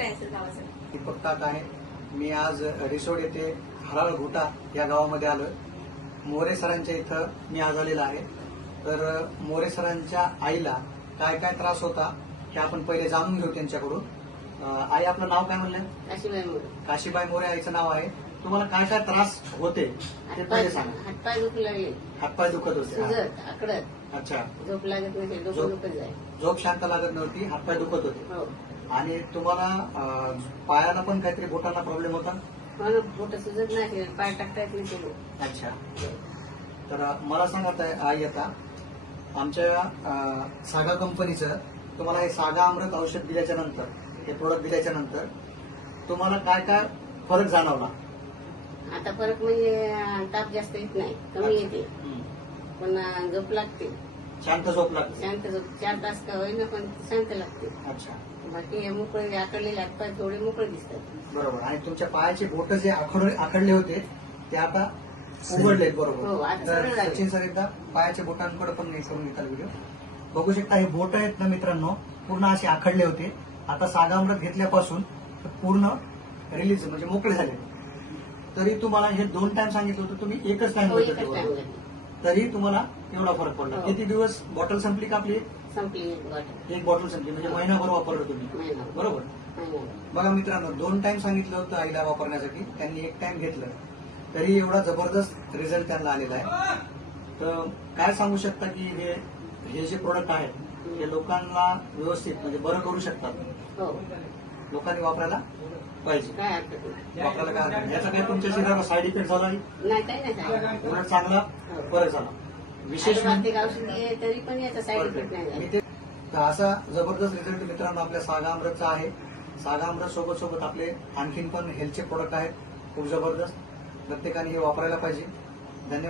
कुठे आहे सर गावाचं? दीपक ताक आहे. मी आज रिसोड येथे हराळ घोटा या गावामध्ये आलोय. मोरे सरांच्या इथं मी आज आलेला आहे. तर मोरे सरांच्या आईला काय काय त्रास होता हे आपण पहिले जाणून घेऊ त्यांच्याकडून. आई, आपलं नाव काय म्हणलं? काशीबाई मोरे. काशीबाई मोरे आईचं नाव आहे. तुम्हाला काय काय त्रास होते ते पहिले सांगा. हातपाय दुखू लागले, हातपाय दुखत होते. सुजत आकडत, अच्छा. झोप लागत नव्हती, डोकं दुखत जाय. झोप शांत लागत नव्हती, हातपाय दुखत होते. हो आणि तुम्हाला पायाला पण काहीतरी बोटांना प्रॉब्लेम होता? मला बोट सुजत नाही, पाय टाकता येत नाही. अच्छा. तर मला सांगत आहे आई, आता आमच्या सागा कंपनीचं तुम्हाला हे सागा अमृत औषध दिल्याच्या नंतर, हे प्रोडक्ट दिल्याच्या नंतर तुम्हाला काय काय फरक जाणवला? आता फरक म्हणजे ताप जास्त येत नाही, कमी येते, पण झोप लागते, शांत झोप लागते. शांत झोप. 4 तास का होईना पण शांत लागते. अच्छा. बाकी मोकळे आकडलेले हातपाय थोडे मोकळे दिसतात. बरोबर. आणि तुमच्या पायाचे बोट जे आखडले होते ते आता उघडलेत. हो, बरोबर. आता तर सरळ झाले. सचिन सर एकदा पायाच्या बोटांकडे पण नाही करून घेतात व्हिडिओ. बघू शकता, हे बोट आहेत ना मित्रांनो, पूर्ण असे आखडले होते. आता सागा अमृत घेतल्यापासून पूर्ण रिलीज म्हणजे मोकळे झाले. तरी तुम्हाला हे 2 टाइम सांगितलं होतं, तुम्ही एकच टाइम हो, घेत एकच होते. टाइम बरोबर. तरी तुम्हाला एवढा फरक पडला. हो. किती दिवस बॉटल संपली का आपली? संपली बॉटल. एक बॉटल संपली म्हणजे महिनाभर वापरलं तुम्ही. महिना. बरोबर. महिना. बघा मित्रांनो, 2 टाइम सांगितलं होतं आईला वापरण्यासाठी, त्यांनी 1 टाइम घेतलं, तरी एवढा जबरदस्त रिझल्ट त्यांना आलेला आहे. तर काय सांगू शकता की हे जे प्रोडक्ट आहेत हे लोकांना व्यवस्थित म्हणजे बरं करू शकतात? हो, लोकांनी वापरायला पाहिजे. काय हरकत नाही. वापरायला काय हरकत नाही. याचा काय तुमच्या शरीराला साईड इफेक्ट झाला नाही? नाही, काही नाही सांगितलं. उलट चांगला फरक झाला. विशेष म्हणजे ऍलोपॅथिक औषध घे तरी पण याचा साईड इफेक्ट नाही झाला. तर असा जबरदस्त रिझल्ट मित्रांनो आपल्या सागा अमृतचा आहे. सागा अमृत सोबत सोबत आपले आणखीन पण हेल्थचे प्रोडक्ट आहेत खूप जबरदस्त. प्रत्येकाने हे वापरायला पाहिजे. धन्यवाद.